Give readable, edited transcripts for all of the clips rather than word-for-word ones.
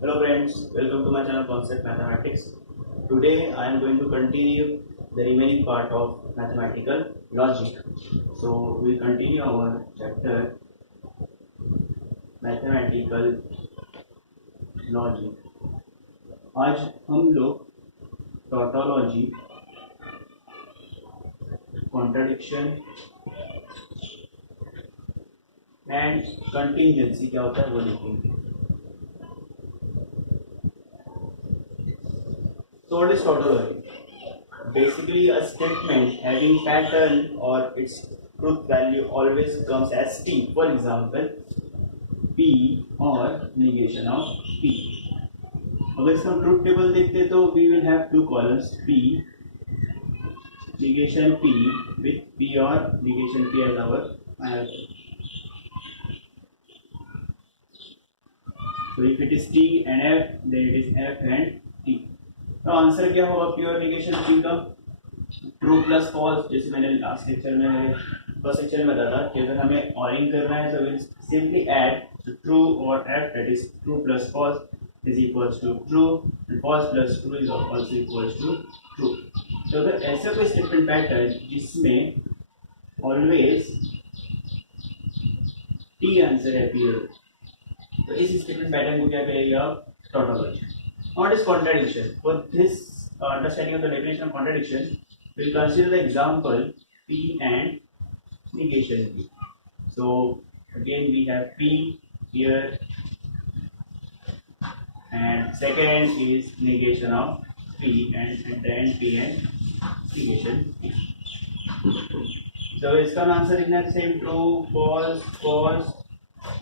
Hello friends, welcome to my channel Concept Mathematics. Today I am going to continue the remaining part of mathematical logic. So we continue our chapter mathematical logic. आज हम लोग tautology, contradiction and contingency क्या होता है वो देखेंगे. So what is tautology? Basically a statement having pattern or its truth value always comes as T. For example, P or negation of P. अगर इसका ट्रूथ टेबल देखते तो we will have two columns P negation P with P or negation P as our final. So if it is T and F, then it is F and T. तो answer क्या होगा P और negation P का? True plus false. जैसे मैंने last lecture में first lecture में बताया था कि अगर हमें ऑरिंग करना है तो विल सिंपली ऐड ट्रू और F, that is true plus false is equals to true and false plus true is also equals to true. तो अगर ऐसा कोई स्टेटमेंट पैटर्न जिसमें ऑलवेज टी आंसर अपीयर, तो इस स्टेटमेंट पैटर्न को क्या कहेगा? Tautology. What is contradiction? For this understanding of the definition of contradiction, we'll consider the example P and negation P. So again we have P here and second is negation of P and at the end P and negation P. So इसका answer is not same true, false, false,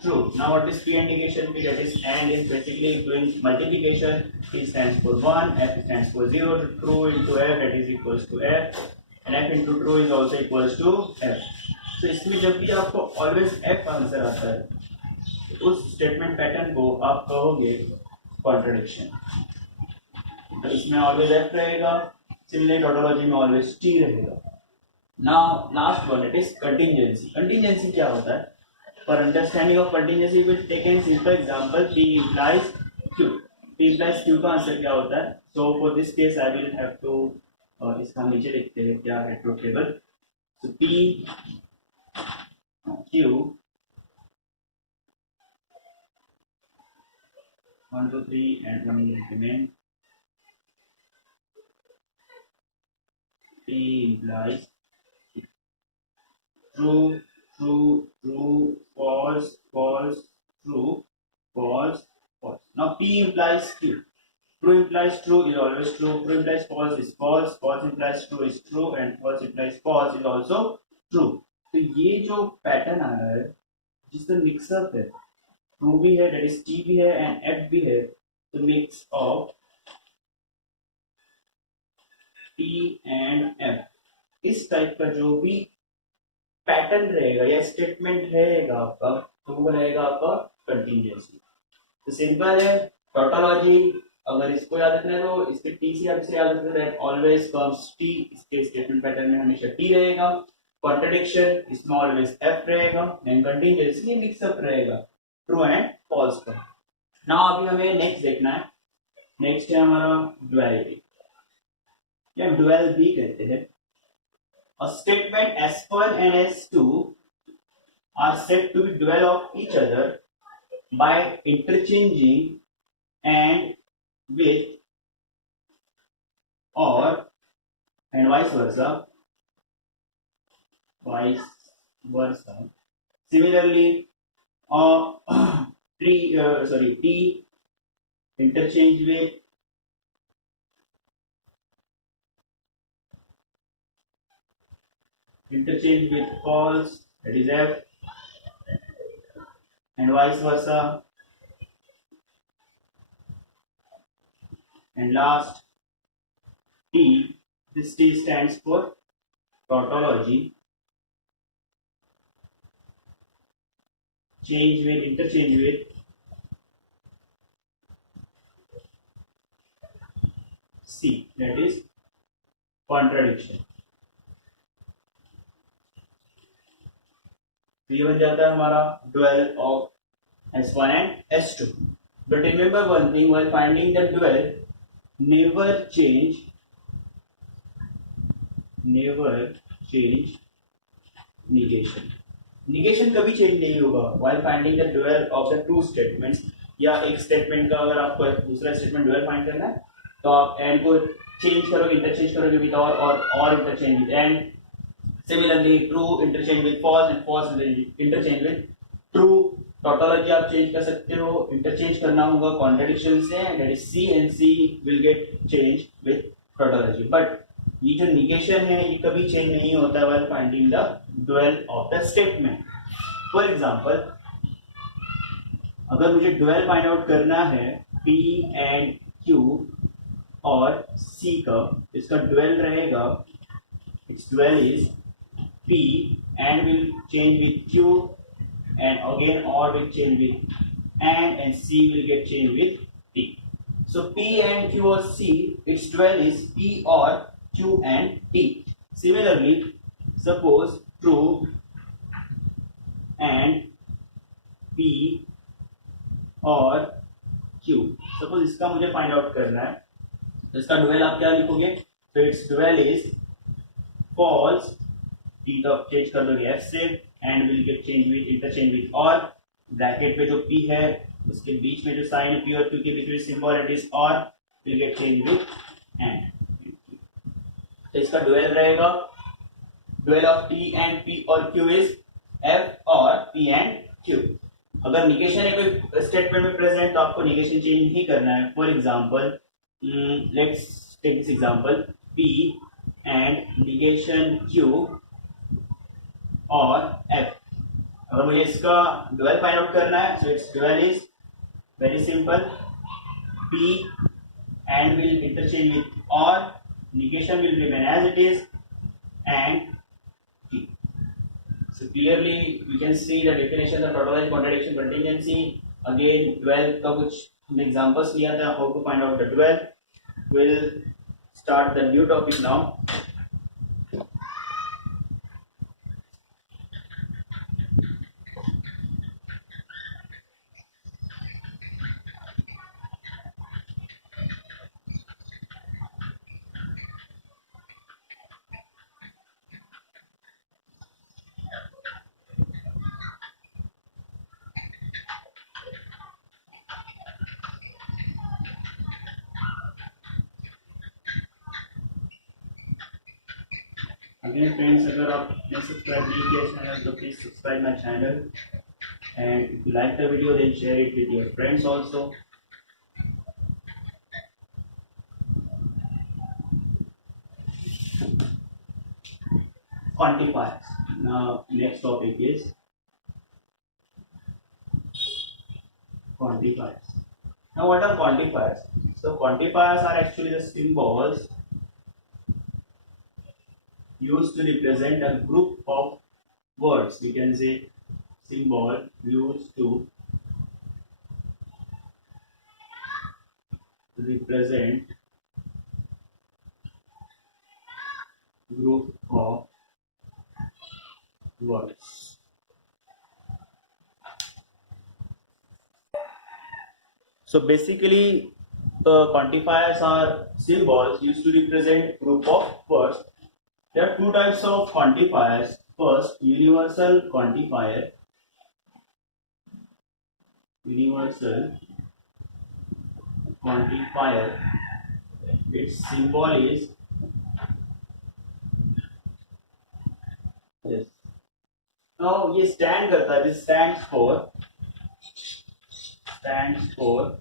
true. Now what is P and negation P? That is and is basically doing multiplication. P stands for 1, F stands for 0, true into F, that is equals to F, and F into true is also equals to F. So इसमें जब भी आपको always F answer आता है उस statement pattern को आप कहोगे कॉन्ट्रडिक्शन. तो इसमें always F रहेगा. सिमिलरली टोटोलॉजी में always T रहेगा. Now last one, it is contingency. Contingency क्या होता है? For understanding of contingency, we will take a simple example. P implies Q. P implies Q का आंसर क्या होता है? So for this case, I will have to इसका नीचे लिखते हैं क्या है truth table. So P Q 1 2 3 and 1 remain. P implies true, true, true, false, false, true, false, false. Now P implies Q. True implies true is always true. True implies false is false. False implies true is true, and false implies false is also true. तो ये जो पैटर्न आ रहा है जिसका मिक्सअप है, ट्रू भी है, that is T भी है एंड एफ भी है, तो mix of T and F, इस टाइप का जो भी पैटर्न रहेगा या स्टेटमेंट रहेगा आपका, तो वो रहेगा आपका कंटिंजेंसी. तो सिंपल है टोटोलॉजी. अगर इसको याद रखना है तो इसके टी से आप इसे याद रखना है. ऑलवेज कम्स टी, इसके स्टेटमेंट पैटर्न में हमेशा टी रहेगा. कॉन्ट्रडिक्शन इसमें ऑलवेज एफ रहेगा एंड कंटिंजेंसी मिक्सअप रहेगा ट्रू एंड फॉल्स का. नाउ अभी हमें नेक्स्ट देखना है. नेक्स्ट है हमारा ड्युअलिटी या ड्युअल भी कहते हैं. A statement S1 and S2 are said to be dual of each other by interchanging and with or and vice versa. Vice versa. Similarly, T interchange with false, that is F, and vice versa. And last T, this T stands for tautology. Interchange with C, that is contradiction. तो ये बन जाता है हमारा dual of S1 and S2. But remember one thing, while finding the dual, never change negation. Negation कभी change नहीं होगा while finding the dual of the two statements. या एक स्टेटमेंट का अगर आपको दूसरा स्टेटमेंट डुअल फाइंड करना है तो आप एंड को चेंज करोगे, इंटरचेंज करोगे विद और interchange with and. Similarly true interchange with false and false interchange with true. Tautology आप चेंज कर सकते हो, इंटरचेंज करना होगा कॉन्ट्रडिक्शन से, that is C and C will get change with tautology. But ये जो निगेशन है ये कभी चेंज नहीं होता while finding the dual of the statement. For example, अगर मुझे डुअल फाइंड आउट करना है P एंड Q और C का, इसका डुअल रहेगा, it's dual is P and will change with Q and again or will change with and C will get changed with P. So P and Q or C, its dual is P or Q and T. Similarly, suppose true and P और Q. Suppose इसका मुझे find out करना है, तो इसका डुअल आप क्या लिखोगे? तो it's dual is false, P तो आप चेंज कर दोगे F से, and will get change with interchange with और. ब्रैकेट में जो P है उसके बीच में जो साइन है P और Q के बीच में सिंबल इट इज और, will get change with and. तो इसका डुअल रहेगा, dual of T and P और Q इज F और P एंड Q. अगर निगेशन है कोई स्टेटमेंट में प्रेजेंट तो आपको निगेशन चेंज नहीं करना है. For example, let's take this example, P and negation Q और F. अगर मुझे इसका डुअल फाइंड आउट करना है, so it's dual is very simple, P and will interchange with or, negation will remain as it is, and T. So clearly we can see the definition of tautology, contradiction, contingency. Again dual का कुछ हमने examples लिया था, how to find out the dual. We'll start the new topic now. Again friends, अगर आपने सब्सक्राइब नहीं किया channel तो please subscribe my channel, and if you like the video then share it with your friends also. Quantifiers. Now next topic is quantifiers. Now what are quantifiers? So quantifiers are actually the symbols used to represent a group of words. We can say symbol used to represent group of words. So basically quantifiers are symbols used to represent group of words. There are two types of quantifiers. First, universal quantifier. Universal quantifier. Its symbol is this. Now, ये stand करता है. This stands for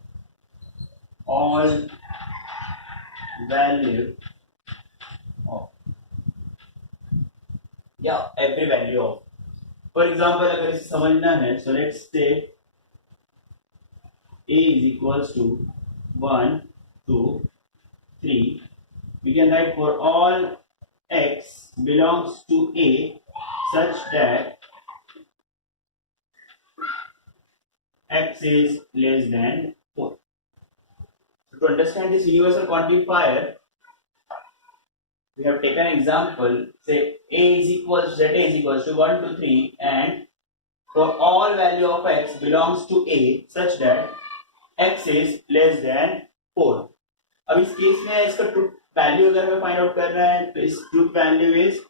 all value of, yeah, every value of. For example, अगर इसे समझना है, so let's say A is equals to 1, 2, 3. We can write for all x belongs to A such that x is less than 4. So to understand this universal quantifier, we have taken an example. Say A is equals to 1 to 3, and for all value of x belongs to A such that x is less than 4. अब इस केस में इसका truth value अगर हमें find out करना है तो इस truth value is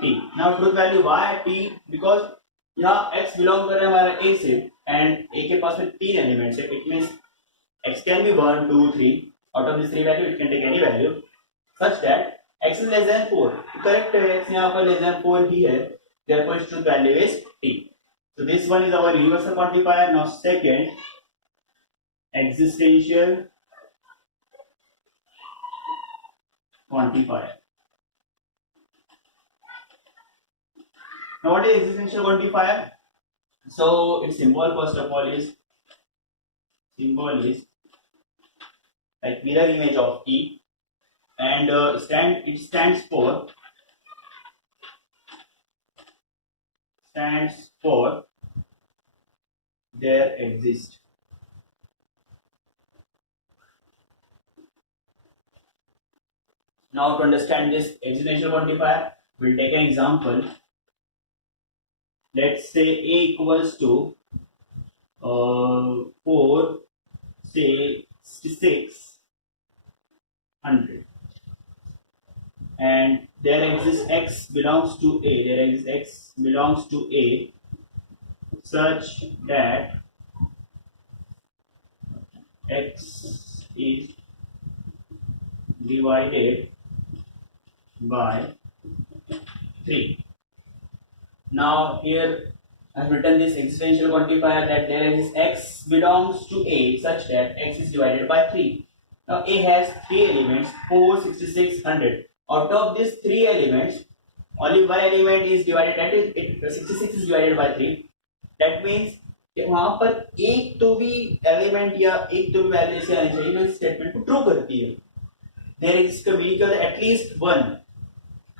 t. Now truth value why t? Because यहाँ x belong कर रहा है हमारा a से and a के पास में 3 एलिमेंट्स है. It means x can be 1, 2, 3. Out of these 3 value, it can take any value such that x is less than 4. Correct है, x यहाँ पर less than 4 ही है. Therefore, its truth value is t. So this one is our universal quantifier. Now second, existential quantifier. Now what is existential quantifier? So its symbol first of all is like mirror image of E, and it stands for there exist. Now to understand this existential quantifier, we'll take an example. Let's say a equals to 4, say 600, and there exists x belongs to a. There exists x belongs to a such that x is divided by 3. Now here I have written this existential quantifier that there is x belongs to a such that x is divided by 3. Now a has 3 elements, 4, 66, 100. Out of these 3 elements, only one element is divided, that is 66 is divided by 3. That means कि वहां पर एक तो भी एलिमेंट या एक तो भी वैल्यू से आनी चाहिए जो इस स्टेटमेंट को ट्रू करती है. There is community of at least one.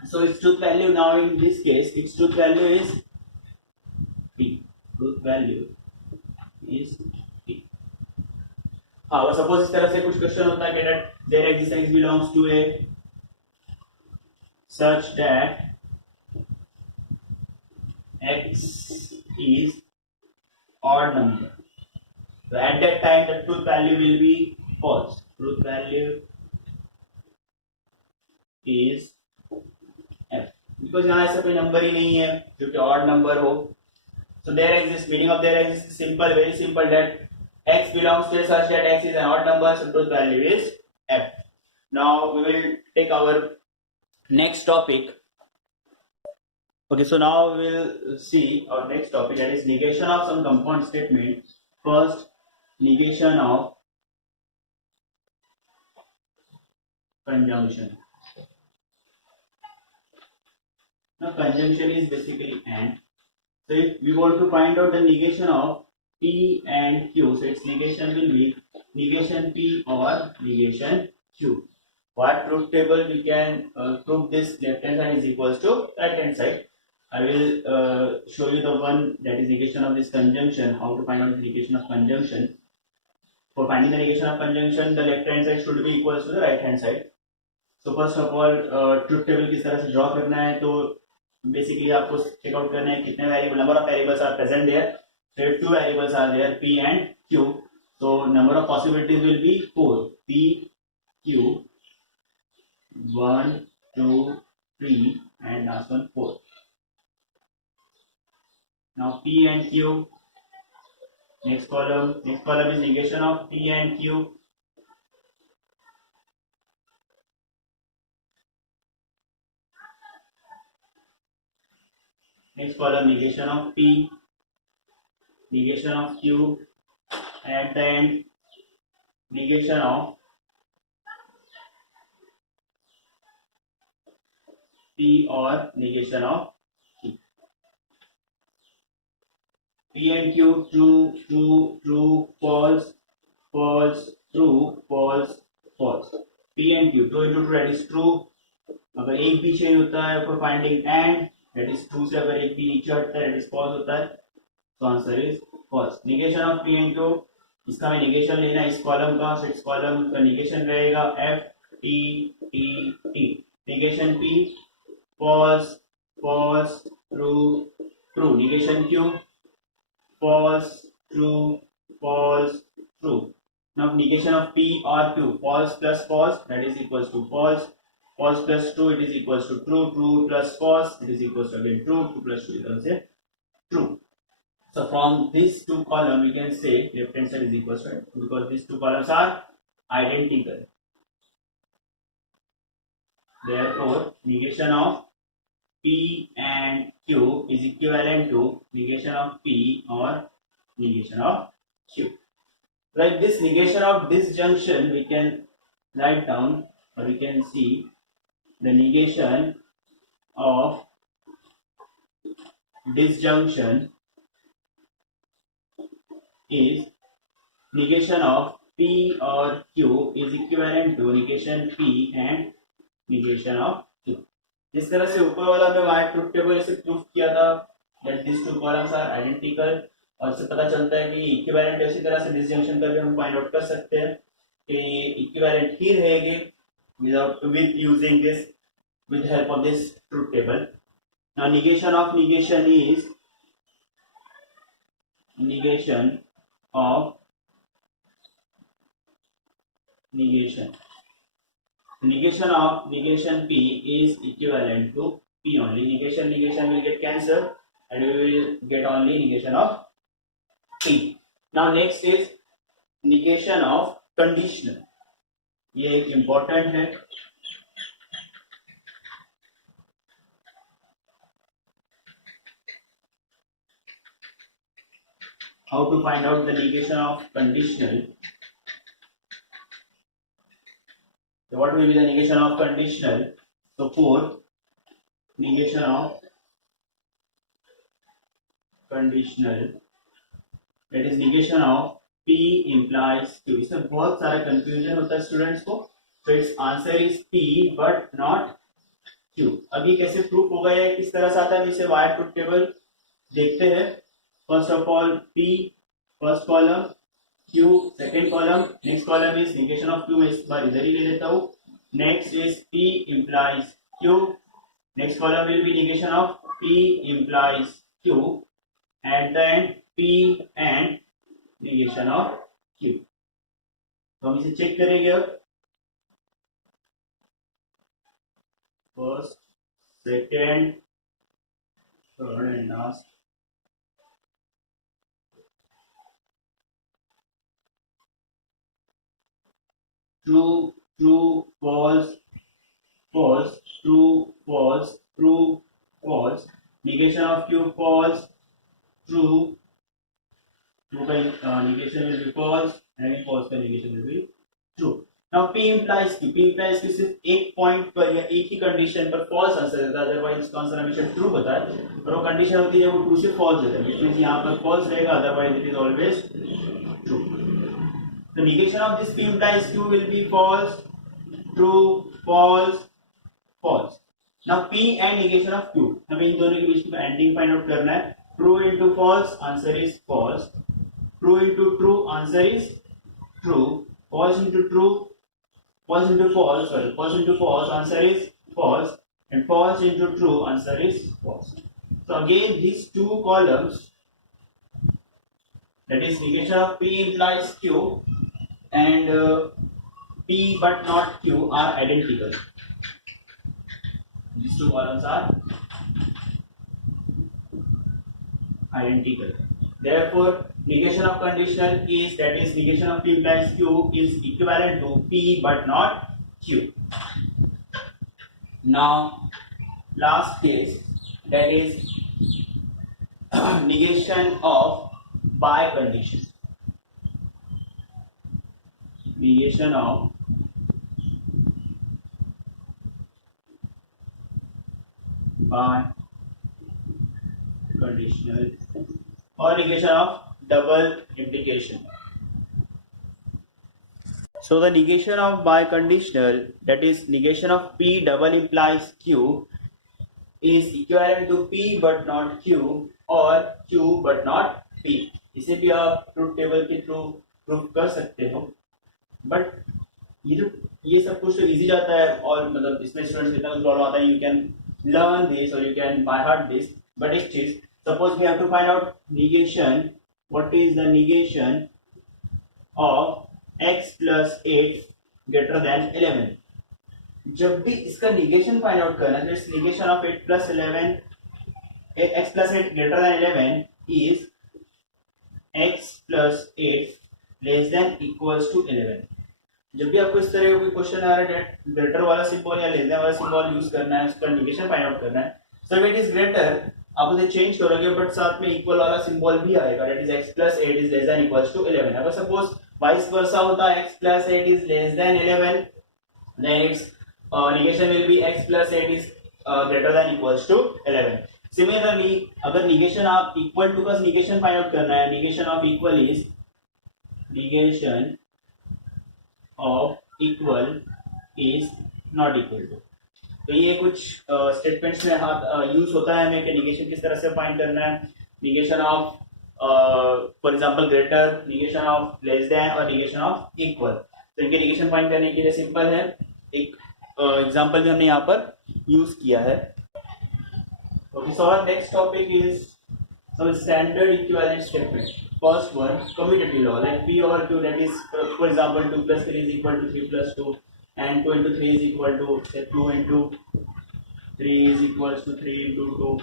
So its truth value now in this case, its truth value is t. Truth value is t. हाँ, और suppose इस तरह से कुछ क्वेश्चन होता है कि that there exists x belongs to a such that x is odd number. So at that time the truth value will be false. Truth value is f, because यहाँ ऐसा कोई नंबर ही नहीं है जो कि ऑड नंबर हो. So there exists, meaning of there exists simple, very simple, that x belongs to such that x is an odd number, so truth value is f. Now we will take our next topic. Okay, so now we will see our next topic, that is negation of some compound statement. First, negation of conjunction. Now conjunction is basically and. So if we want to find out the negation of P and Q, so its negation will be negation P or negation Q. What truth table we can prove this left hand side is equals to right hand side. I will show you the one that is negation of this conjunction, how to find out the negation of conjunction. For finding the negation of conjunction, the left hand side should be equals to the right hand side. So first of all, truth table किस तरह से draw करना है, तो basically आपको check out करना है कितने variable, number of variables are present there. So if 2 variables are there, P and Q, so number of possibilities will be 4. P, Q, 1, 2, 3, and last one 4. Now P and Q. Next column is negation of P and Q. Next column, negation of P, negation of Q, and at the end, negation of P or negation of Q. P and Q, true, true, true, false, false, true, false, false. P and Q, 2 into 2, that is true. अगर एक भी चेंज होता है for finding and, that is true से अगर एक भी नीचे हटता है, that is false होता है, so answer is false. Negation of P and Q, इसका हमें negation लेना है इस कॉलम का, so इस कॉलम का negation रहेगा F T T T. Negation P, false, false, true, true, negation q, false, true, false, true. Now negation of p or q, false plus false, that is equals to false, false plus true, it is equals to true, true plus false, it is equals to again true, true plus true is also true. So from these two columns we can say left hand side is equals to, because these two columns are identical. Therefore negation of p and q is equivalent to negation of p or negation of q. Like this negation of disjunction we can write down, or we can see the negation of disjunction is negation of p or q is equivalent to negation p and negation of q. जिस तरह से ऊपर वाला में Y truth table से प्रूफ किया था that these two columns are identical, और इससे पता चलता है कि इक्विवेलेंट इसी तरह से डिसजंक्शन का भी हम फाइंड आउट कर सकते हैं कि इक्विवेलेंट ही रहेंगे without with using this with the help of this truth table. Now negation of negation is negation of negation. Negation of negation p is equivalent to p only. Negation will get cancelled and we will get only negation of p. Now next is negation of conditional. ये एक important है. How to find out the negation of conditional? So what will be the negation of conditional? So for negation of conditional, that is negation of p implies q. इसमें बहुत सारा confusion होता है students को. So its answer is p but not q. अभी कैसे प्रूफ होगा या किस तरह से आता है, इसे वायर ट्रुथ टेबल देखते हैं. First of all, P first column, Q second column, next column is negation of Q. मैं इस बार इधर ही ले लेता हूँ. Next is P implies Q. Next column will be negation of P implies Q, and then P and negation of Q. तो हम इसे चेक करेंगे अब. First, second, third and last. True, true, false, false, true, false, true, false. Negation of q false, true. True का negation will be false and false का negation will be true. Now p implies q. P implies q सिर्फ एक पॉइंट पर या एक ही कंडीशन पर false answer देता है, अदरवाइज इसका आंसर हमेशा true होता है. और वो कंडीशन होती है वो true से false देता है, which means यहाँ पर false रहेगा, otherwise it is always true. The negation of this p implies q will be false, true, false, false. Now p and negation of q, हमें इन दोनों के बीच में ending find out करना है. True into false, answer is false. True into true, answer is true. False into true, false into false, sorry, false into false, answer is false. And false into true, answer is false. So again, these two columns, that is negation of p implies q and p but not q are identical. These two columns are identical. Therefore, negation of conditional is, that is negation of p implies q is equivalent to p but not q. Now, last case, that is negation of by condition. Negation of by conditional or negation of double implication. So the negation of by conditional, that is negation of p double implies q, is equivalent to p but not q or q but not p. इसे भी आप truth table के through proof कर सकते हो. बट ये सब कुछ तो इजी जाता है, और मतलब इसमें स्टूडेंट्स कितना प्रॉब्लम आता है, यू कैन लर्न दिस और you can by heart this. But एक चीज, Suppose we have to find out negation. What is the negation of x plus 8 greater than 11? जब भी इसका negation find out करना है, तो negation of 8 plus 11, x plus 8 greater than 11 is x plus 8 less than equals to 11. जब भी आपको इस तरह का कोई क्वेश्चन आ रहा है, ग्रेटर वाला सिंबल या लेस देन वाला सिंबल यूज करना है, उसका नेगेशन फाइंड आउट करना है. So if it is greater, आप उसे चेंज करोगे बट साथ में इक्वल वाला सिंबल भी आएगा, that is x plus 8 is less than equals to 11. अगर सपोज वाइस वर्सा होता है x plus 8 is less than 11, then its negation will be x plus 8 is greater than equals to 11. Similarly, अगर negation आप equal to का negation find out करना है, negation of equal is negation of equal is not equal to. तो ये कुछ स्टेटमेंट्स में हाथ यूज होता है हमें कि निगेशन किस तरह से फाइंड करना है. Negation of for example greater, negation of less than और निगेशन ऑफ इक्वल. तो इनके निगेशन फाइंड करने के लिए सिंपल है, एक एग्जांपल भी हमने यहाँ पर यूज किया है. Okay, so our next topic is some standard equivalent statement. First one, commutative law, like P over Q, that is for example 2 plus 3 is equal to 3 plus 2, and 2 into 3 is equal to say 2 into 3 is equals to 3 into 2.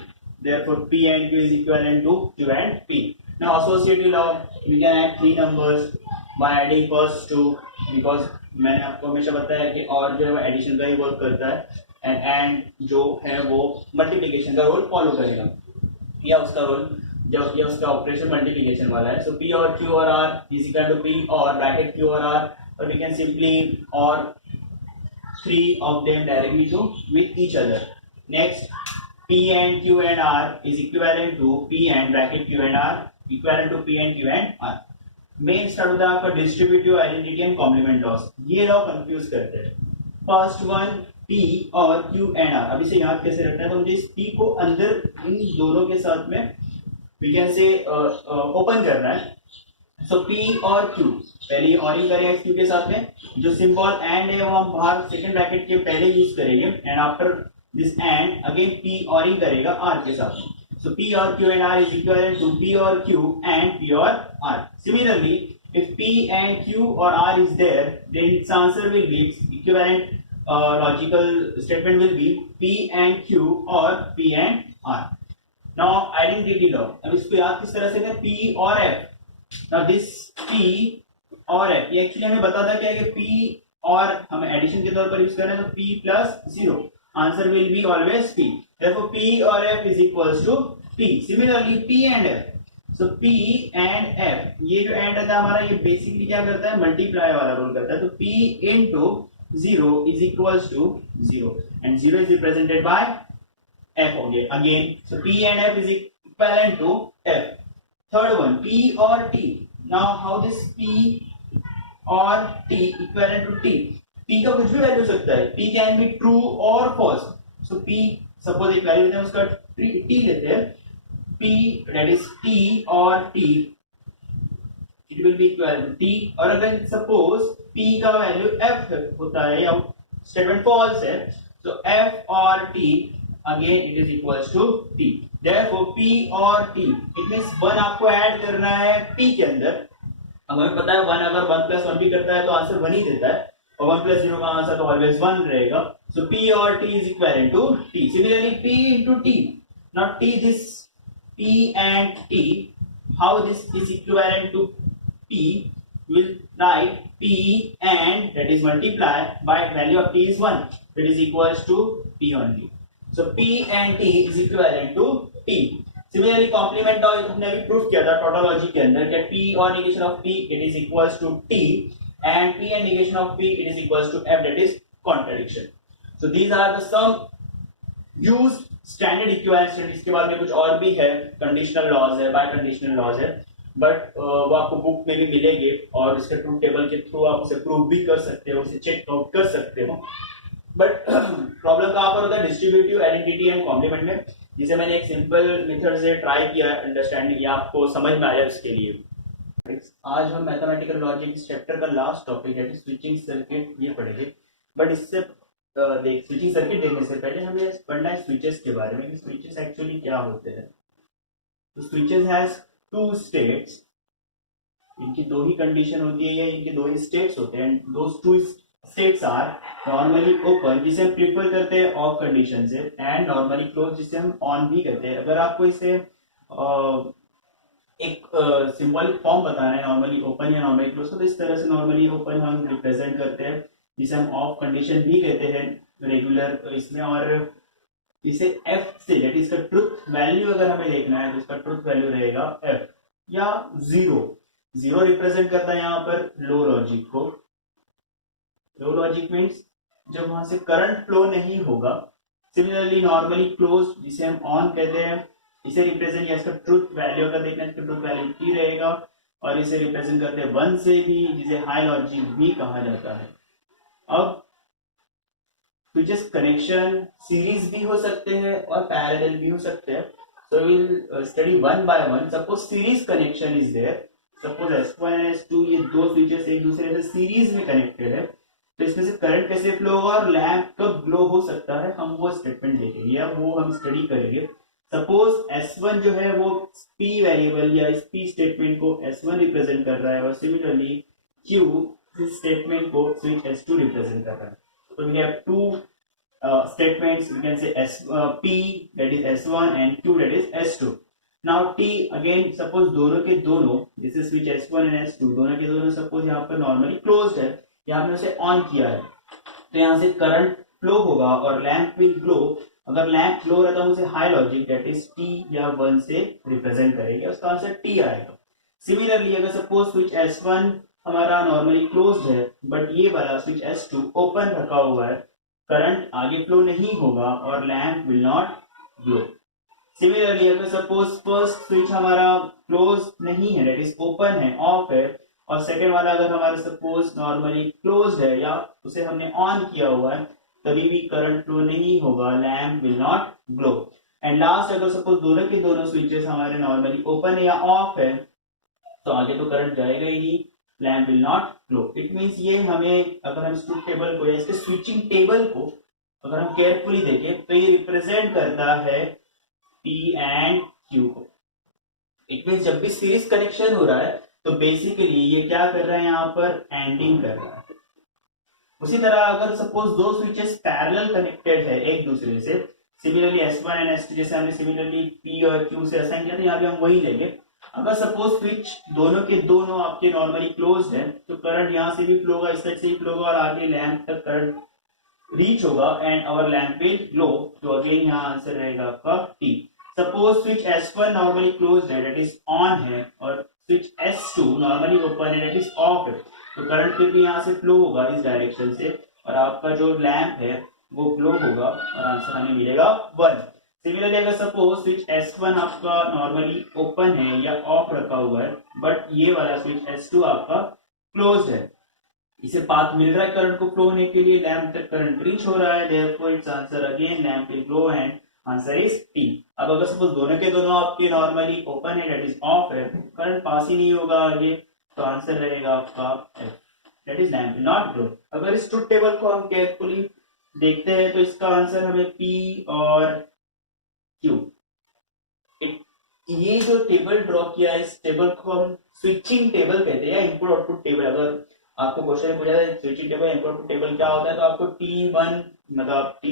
Therefore P and Q is equivalent to Q and P. Now associative law, we can add three numbers by adding first two, because मैंने आपको हमेशा बताया कि और जो है एडिशन का ही वर्क करता है, एंड जो है वो मल्टीप्लिकेशन का रोल फॉलो करेगा, या उसका रोल जब ये उसका ऑपरेशन मल्टीप्लिकेशन वाला है. सो P और Q और R is equal to P और ब्रैकेट Q और R, और वी कैन सिंपली और three of them directly to with each other. Next, P and Q and R is equivalent to P and bracket Q and R equivalent to P and Q and R. Main start होता है आपका distributive identity and complement laws. ये law confuse करते हैं. First one, P और Q and R. अभी से याद कैसे रखना है, तो मुझे इस P को अंदर इन दोनों के साथ में वी कैन से ओपन करना है. सो P और Q पहले और ही करेंगे Q के साथ में. जो सिंबल एंड है वो हम बाहर सेकंड ब्रैकेट के पहले यूज करेंगे, and after this and again P और ही करेगा R के साथ में. So P or Q and R is equivalent to P or Q and P or R. Similarly, if P and Q or R is there, then its answer will be equivalent. Logical statement will be P and Q or P and R. Now identity law. अब इसको याद किस तरह से करें, P और F. Now this P और F ये एक्चुअली हमें बताता क्या है कि P और हमें एडिशन के तौर पर यूज कर रहे हैं, तो P plus 0. Answer will be always P. Therefore P or F is equals to P. Similarly P and F. So P and F, ये जो एंड है हमारा, ये बेसिकली क्या करता है, मल्टीप्लाई वाला रोल करता है. तो P into 0 is equals to 0, and 0 is represented by F again. So P and F is equivalent to F. Third one, P or T. Now how this P or T equivalent to T? P का कुछ भी वैल्यू हो सकता है. P can be true or false. So P suppose एक वैल्यू लेते हैं, उसका T लेते हैं, P that is T or T, it will be equal to T. और अगर सपोज P का वैल्यू F होता है या स्टेटमेंट फॉल्स है, तो F और T again it is equals to T. Therefore P और T, it means 1 आपको ऐड करना है P के अंदर. अब हमें पता है 1 अगर 1 plus 1 भी करता है तो आंसर 1 ही देता है, और 1 plus 0 का आंसर तो ऑलवेज 1 रहेगा. So P और T is equivalent to T. Similarly P into T. Now T, this P and T, how this is equivalent to P, will write P and that is multiply by value of T is 1, that is equals to P only. So P and T is equivalent to T. Similarly complement law हमने अभी प्रूफ किया था टोटोलॉजी के अंदर कि P और negation of P it is equals to T, and P and negation of P it is equals to F, that is contradiction. So these are the some used standard equivalent. इसके बाद में कुछ और भी है, कंडीशनल लॉज है, bye conditional laws है, बट वो आपको बुक में भी मिलेंगे, और इसके ट्रूथ टेबल के थ्रू आप उसे प्रूव भी कर सकते हो, उसे चेक आउट कर सकते हो. बट प्रॉब्लम कहाँ पर होता है, डिस्ट्रीब्यूटिव आइडेंटिटी एंड कॉम्प्लीमेंट में, जिसे मैंने एक सिंपल मेथड से ट्राई किया है अंडरस्टैंडिंग, या आपको समझ में आया उसके लिए. आज हम मैथमेटिकल लॉजिक चैप्टर का लास्ट टॉपिक है स्विचिंग सर्किट, ये पढ़ेंगे. बट इससे स्विचिंग सर्किट देखने से पहले हमें पढ़ना है स्विचेस के बारे में कि स्विचेस एक्चुअली क्या होते हैं. स्विचेस हैज टू स्टेट्स, इनकी दो ही कंडीशन होती है या इनके दो ही स्टेट्स होते हैं, those two states are normally open, जिसे हम प्रीफर करते हैं ऑफ कंडीशन से, एंड नॉर्मली क्लोज, जिसे हम ऑन भी कहते हैं। अगर आपको इसे एक सिंबॉलिक फॉर्म बताना है नॉर्मली ओपन या नॉर्मली क्लोज, तो इस तरह से नॉर्मली ओपन हम रिप्रेजेंट करते हैं, जिसे हम ऑफ कंडीशन भी कहते हैं रेगुलर इसमें। और इसे एफ से, दैट इसका ट्रुथ वैल्यू अगर हमें देखना है तो इसका ट्रुथ वैल्यू रहेगा एफ या जीरो। जीरो रिप्रेजेंट करता है यहाँ पर लो लॉजिक को। लो लॉजिक मीन्स जब वहां से करंट फ्लो नहीं होगा। सिमिलरली नॉर्मली क्लोज, जिसे हम ऑन कहते हैं, इसे रिप्रेजेंट या इसका ट्रुथ वैल्यू अगर देखना है तो ट्रुथ वैल्यू टी रहेगा, और इसे रिप्रेजेंट करते हैं वन से भी, जिसे हाई लॉजिक भी कहा जाता है। अब स्विचेस कनेक्शन सीरीज भी हो सकते हैं और पैरेलल भी हो सकते हैं, so we'll study one by one. Suppose series connection is there, suppose S1 and S2 ये दो स्विचेस एक दूसरे से सीरीज में कनेक्टेड है, तो इसमें से करंट कैसे फ्लो होगा और लैंप कब ग्लो हो सकता है, हम वो स्टेटमेंट देखेंगे या वो हम स्टडी करेंगे। सपोज S1 जो है वो P वेरिएबल या इस P स्टेटमेंट को S1 रिप्रेजेंट कर रहा है, और सिमिलरली Q इस स्टेटमेंट को स्विच S2 रिप्रेजेंट कर रहा है। So we have two statements, we can say P that is S1 and Q that is S2. Now T again, suppose दोनों के दोनों, this is switch S1 and S2, दोनों के दोनों suppose यहाँ पर normally closed है, यहाँ पे उसे ऑन किया है, तो यहाँ से करंट फ्लो होगा और लैंप विल ग्लो। अगर लैंप ग्लो रहता है उसे high logic that is T या 1 से रिप्रेजेंट करेंगे, उसका आंसर T आएगा। सिमिलरली अगर सपोज स्विच S1 हमारा नॉर्मली क्लोज्ड है, बट ये वाला स्विच S2 ओपन रखा हुआ है, करंट आगे फ्लो नहीं होगा और lamp will not glow. Similarly अगर सपोज फर्स्ट स्विच हमारा क्लोज नहीं है, दैट इज ओपन है, ऑफ है, और सेकेंड वाला अगर हमारा सपोज नॉर्मली क्लोज्ड है या उसे हमने ऑन किया हुआ है, तभी भी करंट फ्लो नहीं होगा, lamp will not glow. And last अगर सपोज दोनों के दोनों स्विचेस हमारे नॉर्मली ओपन है या ऑफ है, तो आगे तो करंट जाएगा ही नहीं, lamp will not glow. It means ये हमें, अगर हम इस टेबल को या इसके स्विचिंग टेबल को अगर हम केयरफुली देखें तो ये रिप्रेजेंट करता है P एंड Q को। इट मींस जब भी सीरीज कनेक्शन हो रहा है तो बेसिकली ये क्या कर रहा है, यहाँ पर एंडिंग कर रहा है। उसी तरह अगर सपोज दो स्विचेस पैरेलल कनेक्टेड है एक दूसरे से, सिमिलरली S1 एंड S2 जैसे हमने सिमिलरली P और Q से असाइन किया था, यहाँ भी हम वही लेंगे। अगर सपोज स्विच दोनों के दोनों आपके नॉर्मली क्लोज है, तो करंट यहाँ से भी फ्लो होगा, इस साइड से भी फ्लो होगा, और आगे लैंप तक करंट रीच होगा and our lamp will glow. तो अगेन यहाँ आंसर रहेगा आपका T। Suppose switch S1 normally close है, दैट इज ऑन है, और स्विच S2 नॉर्मली ओपन है, दैट इज ऑफ है, तो करंट फिर भी यहाँ से फ्लो होगा इस डायरेक्शन से, और आपका जो लैंप है वो ग्लो होगा, और आंसर हमें मिलेगा 1। सिमिलरली अगर सपोज स्विच S1 आपका नॉर्मली ओपन है या ऑफ रखा हुआ है, बट ये वाला स्विच S2 आपका क्लोज है, इसे पाथ मिल रहा है करंट को फ्लो होने के लिए, लैंप तक करंट रीच हो रहा है, therefore it's answer again lamp will glow and answer is T। अब अगर सपोज दोनों के दोनों आपके नॉर्मली ओपन है, दैट इज ऑफ है, करंट पास ही नहीं होगा आगे, तो आंसर रहेगा आपका F, that is lamp will not glow. अगर इस ट्रुथ टेबल को हम केयरफुली देखते हैं तो इसका आंसर हमें P और Q। ये जो टेबल ड्रॉ किया है, इस टेबल को हम स्विचिंग टेबल कहते हैं या इनपुट आउटपुट टेबल। अगर आपको क्वेश्चन में पूछा जाए switching table input output table क्या होता है, तो आपको T1 मतलब T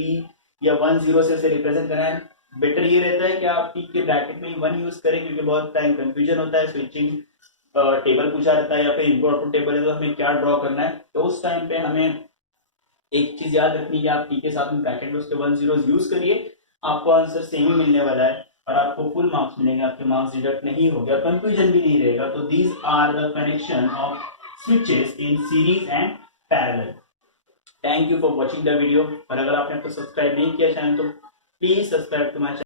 या 1 0 से रिप्रेजेंट करना है। बेटर ये रहता है कि आप T के ब्रैकेट में 1 यूज करें, क्योंकि बहुत टाइम कंफ्यूजन होता है, स्विचिंग टेबल पूछा रहता है या फिर इनपुट आउटपुट टेबल है तो हमें क्या ड्रॉ करना है, तो उस टाइम पे हमें एक चीज याद रखनी है, आप T के साथ में ब्रैकेट में उसके 1 0 यूज करिए, आपको आंसर सेम ही मिलने वाला है और आपको फुल मार्क्स मिलेंगे, आपके मार्क्स डिडक्ट नहीं हो गया, कंफ्यूजन भी नहीं रहेगा। तो these are the connection of switches in series and parallel. Thank you for watching the video, और अगर आपने तो सब्सक्राइब नहीं किया चैनल तो please subscribe to my channel.